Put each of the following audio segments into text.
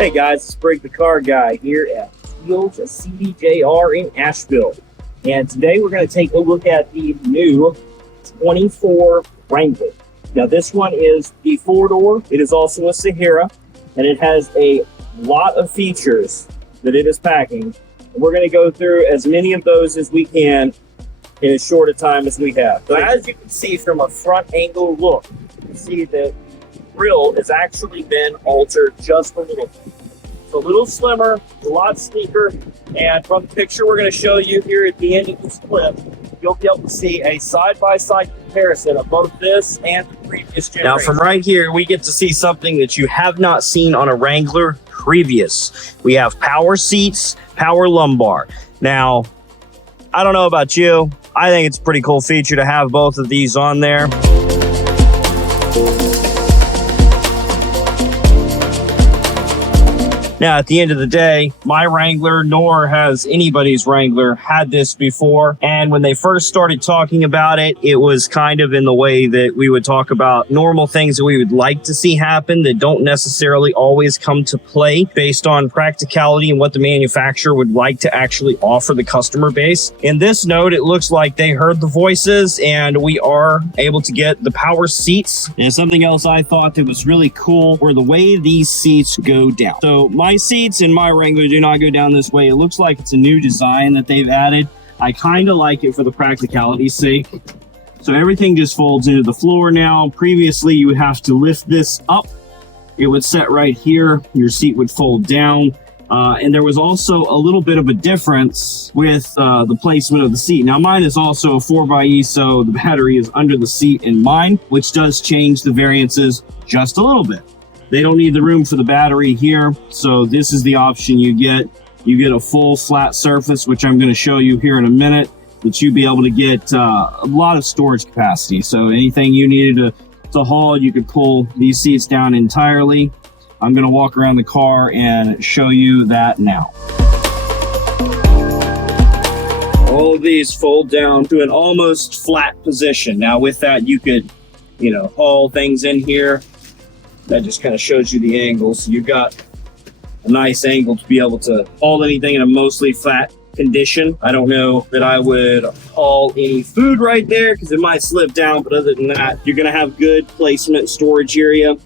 Hey guys, it's Break the Car Guy here at Fields at CDJR in Asheville. And today we're going to take a look at the new 24 Wrangler. Now this one is the 4-door. It is also a Sahara, and it has a lot of features that it is packing. And we're going to go through as many of those as we can in as short a time as we have. So as you can see from a front angle look, you can see that grill has actually been altered just a little bit. It's a little slimmer, a lot sleeker, and from the picture we're going to show you here at the end of this clip, you'll be able to see a side-by-side comparison of both this and the previous generation. Now from right here, we get to see something that you have not seen on a Wrangler previous. We have power seats, power lumbar. Now, I don't know about you, I think it's a pretty cool feature to have both of these on there. Now, at the end of the day, my Wrangler, nor has anybody's Wrangler, had this before. And when they first started talking about it, it was kind of in the way that we would talk about normal things that we would like to see happen that don't necessarily always come to play based on practicality and what the manufacturer would like to actually offer the customer base. In this note, it looks like they heard the voices and we are able to get the power seats. And something else I thought that was really cool were the way these seats go down. So my seats in my Wrangler do not go down this way. It looks like it's a new design that they've added. I kind of like it for the practicality's sake. So everything just folds into the floor now. Previously, you would have to lift this up. It would set right here. Your seat would fold down. And there was also a little bit of a difference with the placement of the seat. Now, mine is also a 4xe, so the battery is under the seat in mine, which does change the variances just a little bit. They don't need the room for the battery here, so this is the option you get. You get a full flat surface, which I'm going to show you here in a minute, that you'll be able to get a lot of storage capacity. So anything you needed to haul, you could pull these seats down entirely. I'm going to walk around the car and show you that now. All of these fold down to an almost flat position. Now with that, you could, haul things in here. That just kind of shows you the angle. So you've got a nice angle to be able to haul anything in a mostly flat condition. I don't know that I would haul any food right there because it might slip down, but other than that, you're going to have good placement storage area.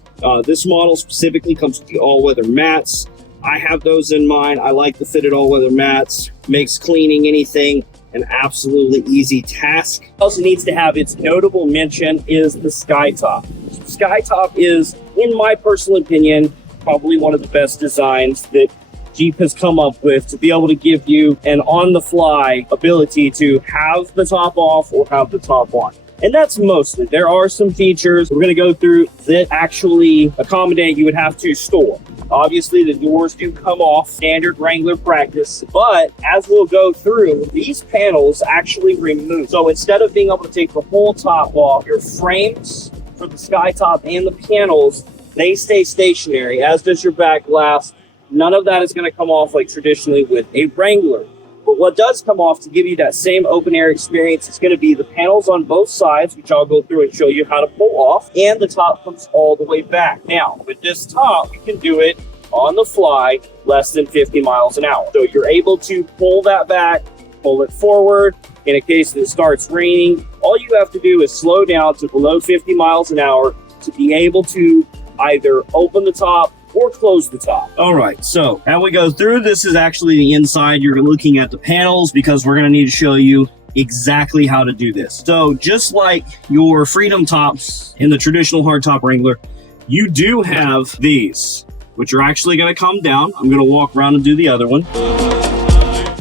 This model specifically comes with the all-weather mats. I have those in mine. I like the fitted all-weather mats. Makes cleaning anything an absolutely easy task. Also needs to have its notable mention is the Skytop. Skytop is, in my personal opinion, probably one of the best designs that Jeep has come up with to be able to give you an on-the-fly ability to have the top off or have the top on. And that's mostly. There are some features we're going to go through that actually accommodate you would have to store. Obviously, the doors do come off, standard Wrangler practice, but as we'll go through, these panels actually remove. So instead of being able to take the whole top off, your frames for the Skytop and the panels, they stay stationary, as does your back glass. None of that is going to come off like traditionally with a Wrangler. But what does come off to give you that same open air experience is going to be the panels on both sides, which I'll go through and show you how to pull off, and the top comes all the way back. Now, with this top, you can do it on the fly, less than 50 miles an hour. So you're able to pull that back, pull it forward. In a case that it starts raining, all you have to do is slow down to below 50 miles an hour to be able to either open the top or close the top. All right, so as we go through, this is actually the inside. You're looking at the panels because we're going to need to show you exactly how to do this. So just like your Freedom tops in the traditional hardtop Wrangler, you do have these, which are actually going to come down. I'm going to walk around and do the other one.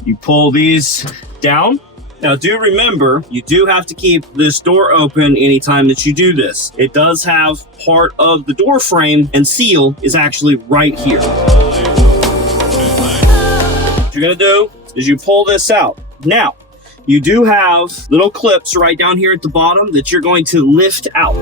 You pull these down. Now, do remember, you do have to keep this door open anytime that you do this. It does have part of the door frame and seal is actually right here. What you're gonna do is you pull this out. Now, you do have little clips right down here at the bottom that you're going to lift out.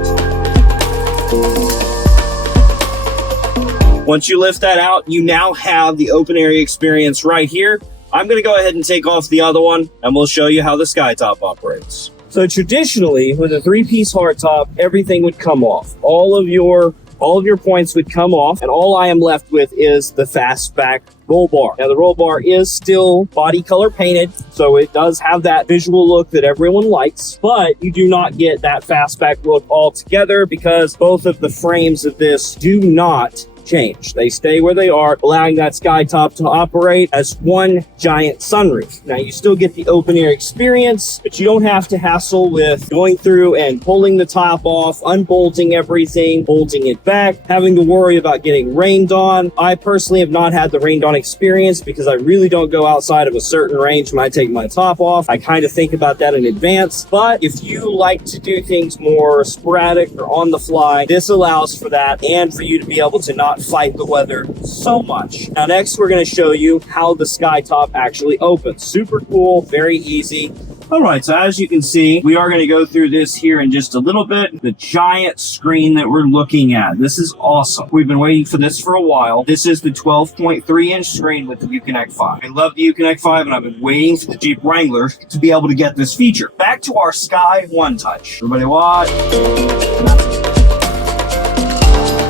Once you lift that out, you now have the open area experience right here. I'm going to go ahead and take off the other one, and we'll show you how the Skytop operates. So traditionally, with a 3-piece hardtop, everything would come off. All of your all of your points would come off, and all I am left with is the fastback roll bar. Now the roll bar is still body color painted, so it does have that visual look that everyone likes, but you do not get that fastback look altogether because both of the frames of this do not change. They stay where they are, allowing that sky top to operate as one giant sunroof. Now you still get the open air experience, but you don't have to hassle with going through and pulling the top off, unbolting everything, bolting it back, having to worry about getting rained on. I personally have not had the rained on experience because I really don't go outside of a certain range when I take my top off. I kind of think about that in advance, but if you like to do things more sporadic or on the fly, this allows for that and for you to be able to not fight the weather so much. Now next we're going to show you how the sky top actually opens. Super cool, very easy. Alright, so as you can see, we are going to go through this here in just a little bit. The giant screen that we're looking at. This is awesome. We've been waiting for this for a while. This is the 12.3 inch screen with the Uconnect 5. I love the Uconnect 5 and I've been waiting for the Jeep Wrangler to be able to get this feature. Back to our Sky One Touch. Everybody watch.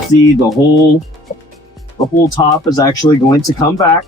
See the whole top is actually going to come back,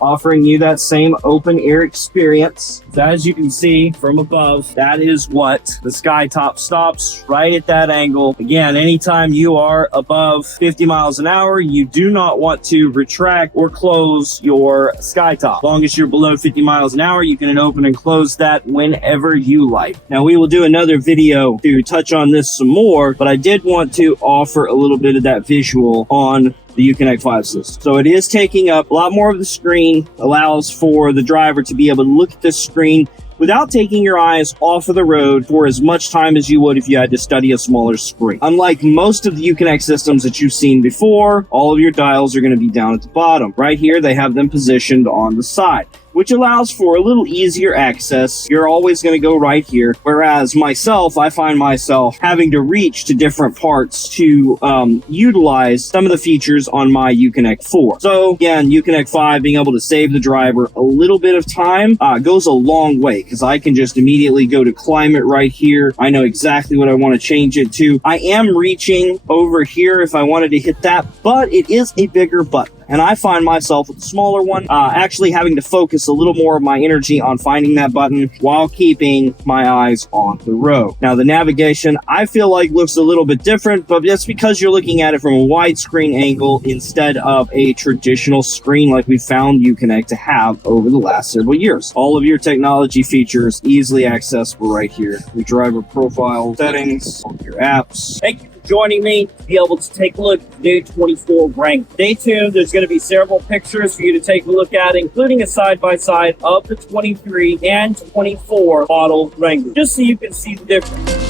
offering you that same open air experience. So as you can see from above, that is what the sky top stops right at that angle. Again, anytime you are above 50 miles an hour, you do not want to retract or close your sky top. As long as you're below 50 miles an hour, you can open and close that whenever you like. Now we will do another video to touch on this some more, but I did want to offer a little bit of that visual on the Uconnect 5 system. So it is taking up a lot more of the screen, allows for the driver to be able to look at this screen without taking your eyes off of the road for as much time as you would if you had to study a smaller screen. Unlike most of the Uconnect systems that you've seen before, all of your dials are going to be down at the bottom. Right here, they have them positioned on the side, which allows for a little easier access. You're always going to go right here. Whereas myself, I find myself having to reach to different parts to utilize some of the features on my Uconnect 4. So again, Uconnect 5 being able to save the driver a little bit of time goes a long way because I can just immediately go to climate right here. I know exactly what I want to change it to. I am reaching over here if I wanted to hit that, but it is a bigger button. And I find myself with the smaller one actually having to focus a little more of my energy on finding that button while keeping my eyes on the road. Now the navigation I feel like looks a little bit different, but that's because you're looking at it from a widescreen angle instead of a traditional screen like we found Uconnect to have over the last several years. All of your technology features easily accessible right here. Your driver profile settings, all your apps. Thank you for joining me to be able to take a look at the new 24 Wrangler. Stay tuned. There's going to be several pictures for you to take a look at, including a side-by-side of the 23 and 24 model Wrangler, just so you can see the difference.